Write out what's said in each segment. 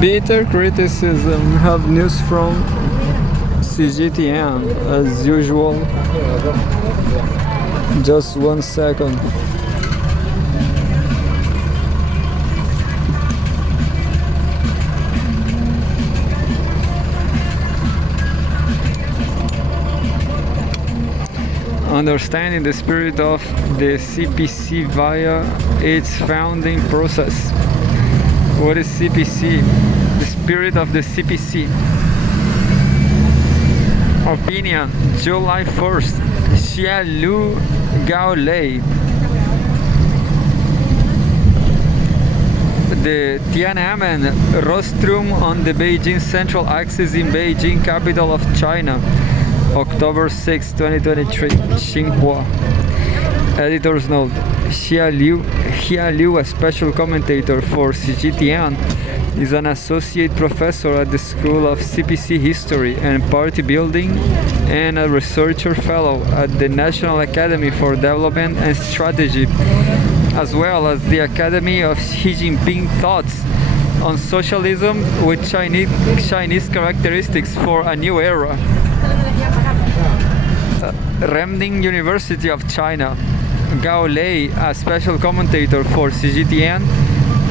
Bitter criticism have news from CGTN as usual. Just 1 second. Understanding the spirit of the CPC via its founding process. What is CPC? The spirit of the CPC. Opinion, July 1st, Xia Lu Gao Lei. The Tiananmen rostrum on the Beijing Central Axis in Beijing, capital of China, October 6, 2023, Xinhua. Editor's note, Xia Liu, a special commentator for CGTN, is an associate professor at the School of CPC History and Party Building and a researcher fellow at the National Academy for Development and Strategy, as well as the Academy of Xi Jinping Thoughts on Socialism with Chinese Characteristics for a New Era. Renmin University of China. Gao Lei, a special commentator for CGTN,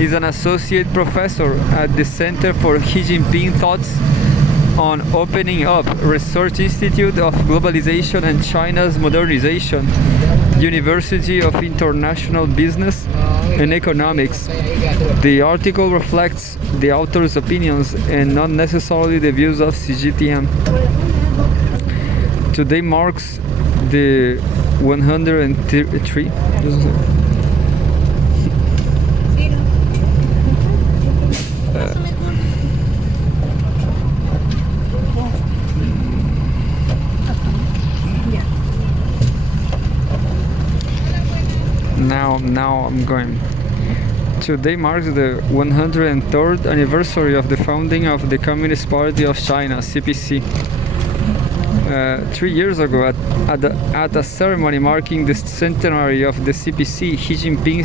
is an associate professor at the Center for Xi Jinping Thoughts on Opening Up, Research Institute of Globalization and China's Modernization, University of International Business and Economics. The article reflects the author's opinions and not necessarily the views of CGTN. Today marks the 103. Now I'm going. Today marks the 103rd anniversary of the founding of the Communist Party of China, CPC. 3 years ago, at a ceremony marking the centenary of the CPC, Xi Jinping,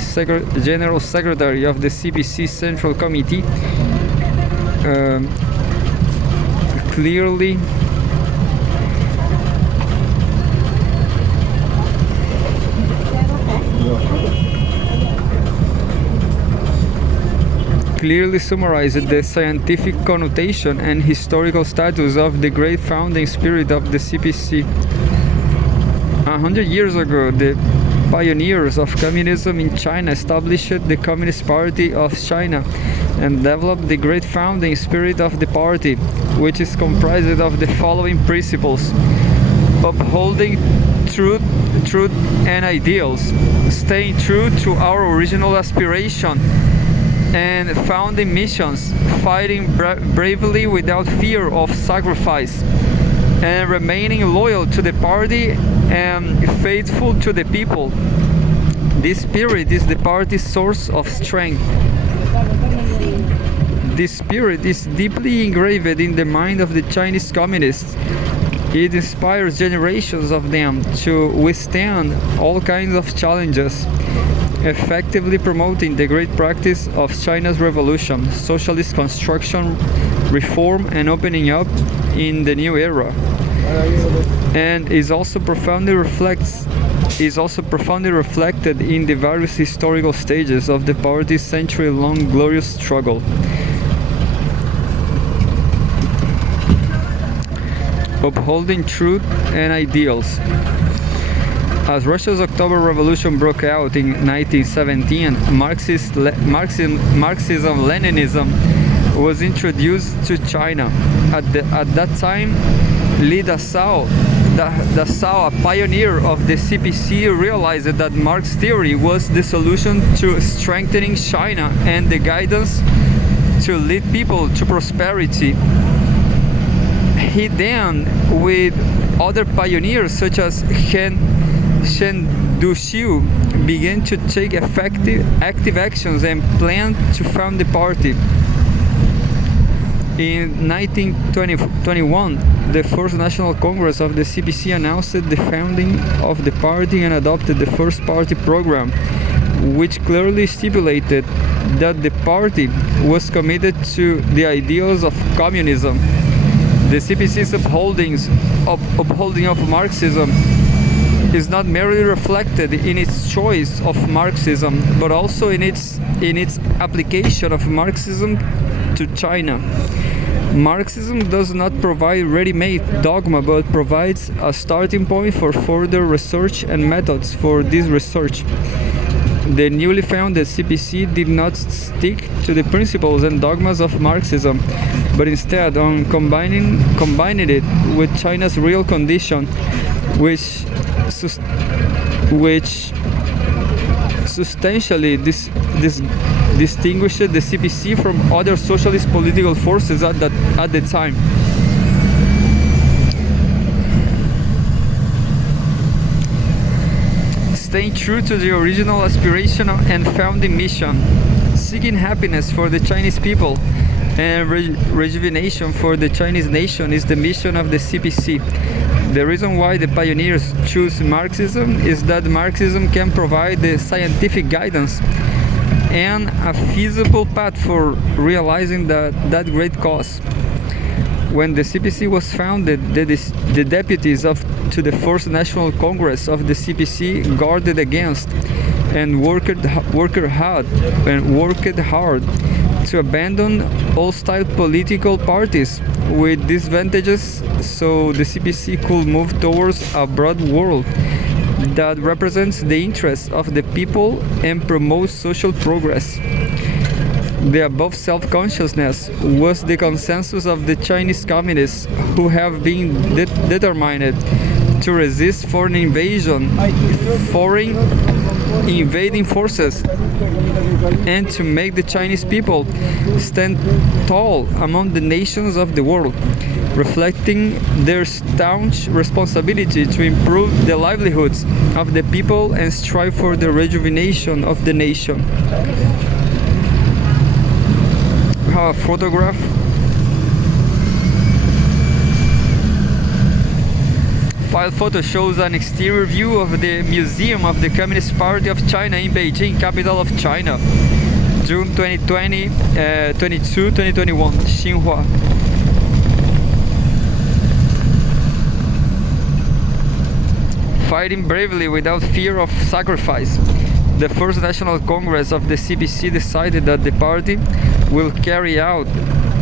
General Secretary of the CPC Central Committee, clearly summarized the scientific connotation and historical status of the great founding spirit of the CPC. 100 years ago, the pioneers of communism in China established the Communist Party of China and developed the great founding spirit of the party, which is comprised of the following principles: upholding truth and ideals, staying true to our original aspiration and founding missions, fighting bravely without fear of sacrifice, and remaining loyal to the party and faithful to the people. This spirit is the party's source of strength. This spirit is deeply engraved in the mind of the Chinese communists. It inspires generations of them to withstand all kinds of challenges, effectively promoting the great practice of China's revolution, socialist construction, reform, and opening up in the new era, and is also profoundly reflected in the various historical stages of the party's century-long glorious struggle. Upholding truth and ideals. As Russia's October Revolution broke out in 1917, Marxism-Leninism was introduced to China. At that time, Li Dazhao, a pioneer of the CPC, realized that Marx's theory was the solution to strengthening China and the guidance to lead people to prosperity. He then, with other pioneers such as Shen Duxiu, began to take active actions and planned to found the party. In 1921, the First National Congress of the CPC announced the founding of the party and adopted the first party program, which clearly stipulated that the party was committed to the ideals of communism. The CPC's upholding of Marxism is not merely reflected in its choice of Marxism, but also in its application of Marxism to China. Marxism does not provide ready-made dogma, but provides a starting point for further research and methods for this research. The newly founded CPC did not stick to the principles and dogmas of Marxism, but instead on combining it with China's real condition, which substantially distinguished the CPC from other socialist political forces at the time. Staying true to the original aspiration and founding mission, seeking happiness for the Chinese people and rejuvenation for the Chinese nation is the mission of the CPC. The reason why the pioneers choose Marxism is that Marxism can provide the scientific guidance and a feasible path for realizing that great cause. When the CPC was founded, the deputies to the First National Congress of the CPC guarded against and worked hard to abandon hostile political parties with disadvantages, so the CPC could move towards a broad world that represents the interests of the people and promotes social progress. The above self-consciousness was the consensus of the Chinese communists, who have been determined to resist foreign invading forces, and to make the Chinese people stand tall among the nations of the world, reflecting their staunch responsibility to improve the livelihoods of the people and strive for the rejuvenation of the nation. We have a photograph. File photo shows an exterior view of the Museum of the Communist Party of China in Beijing, capital of China, June 2020, 2021, Xinhua. Fighting bravely without fear of sacrifice, the First National Congress of the CPC decided that the party will carry out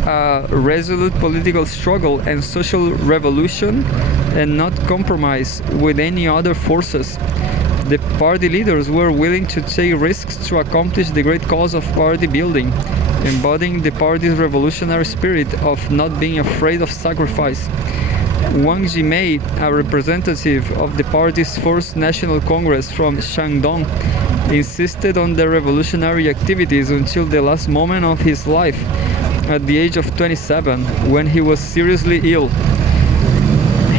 a resolute political struggle and social revolution and not compromise with any other forces. The party leaders were willing to take risks to accomplish the great cause of party building, embodying the party's revolutionary spirit of not being afraid of sacrifice. Wang Jimei, a representative of the party's First National Congress from Shandong, insisted on the revolutionary activities until the last moment of his life, at the age of 27, when he was seriously ill.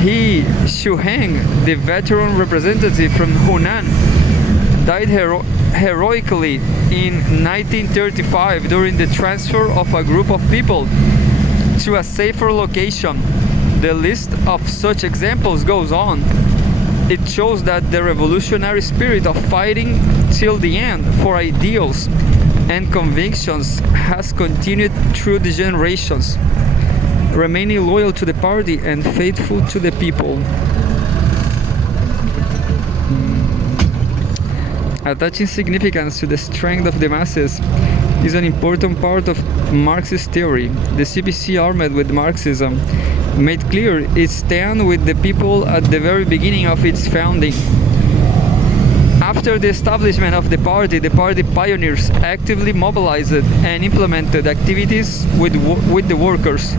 He Shuheng, the veteran representative from Hunan, died heroically in 1935 during the transfer of a group of people to a safer location. The list of such examples goes on. It shows that the revolutionary spirit of fighting till the end for ideals and convictions has continued through the generations, remaining loyal to the party and faithful to the people. Attaching significance to the strength of the masses is an important part of Marxist theory. The CPC, armed with Marxism, made clear its stand with the people at the very beginning of its founding. After the establishment of the party pioneers actively mobilized and implemented activities with the workers.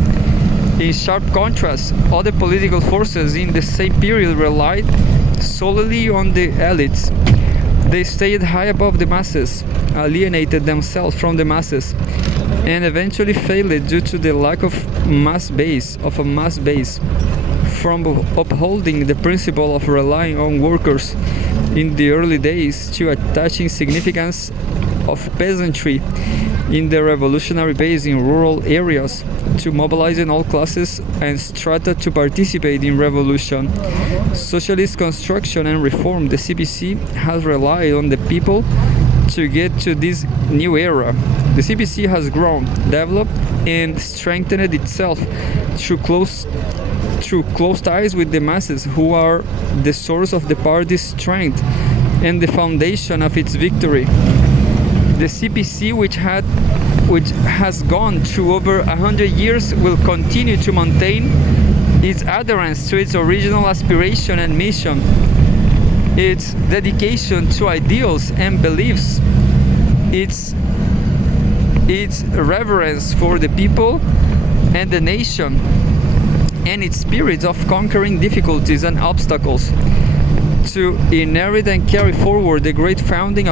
In sharp contrast, other political forces in the same period relied solely on the elites. They stayed high above the masses, alienated themselves from the masses, and eventually failed due to the lack of a mass base, from upholding the principle of relying on workers in the early days to attaching significance of peasantry in the revolutionary base in rural areas, to mobilizing all classes and strata to participate in revolution. Socialist construction and reform, the CPC has relied on the people to get to this new era. The CPC has grown, developed, and strengthened itself through close ties with the masses, who are the source of the party's strength and the foundation of its victory. The CPC, which has gone through over 100 years, will continue to maintain its adherence to its original aspiration and mission, its dedication to ideals and beliefs, its reverence for the people and the nation, and its spirit of conquering difficulties and obstacles, to inherit and carry forward the great founding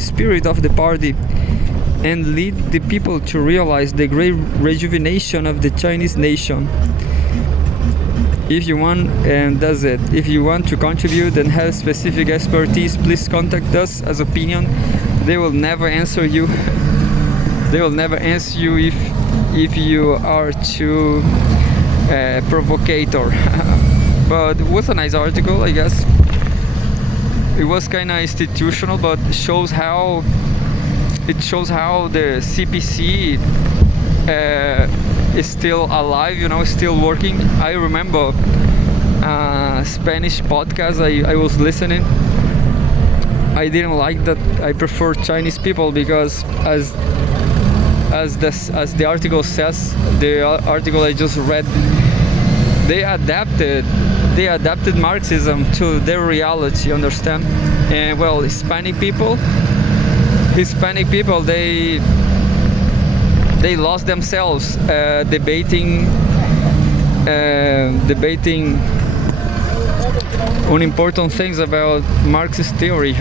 spirit of the party, and lead the people to realize the great rejuvenation of the Chinese nation. If you want, and that's it. If you want to contribute and have specific expertise, please contact us as Opinion. They will never answer you. They will never answer you if you are too provocateur. But it was a nice article, I guess. It was kind of institutional, but it shows how the CPC is still alive, still working. I remember Spanish podcast I was listening. I didn't like that. I prefer Chinese people because as the article says, the article I just read, they adapted Marxism to their reality, understand? And well, Hispanic people, they lost themselves debating on important things about Marxist theory.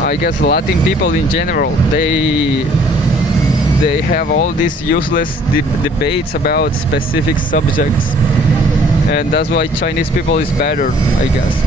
I guess Latin people in general, they have all these useless debates about specific subjects, and that's why Chinese people is better, I guess.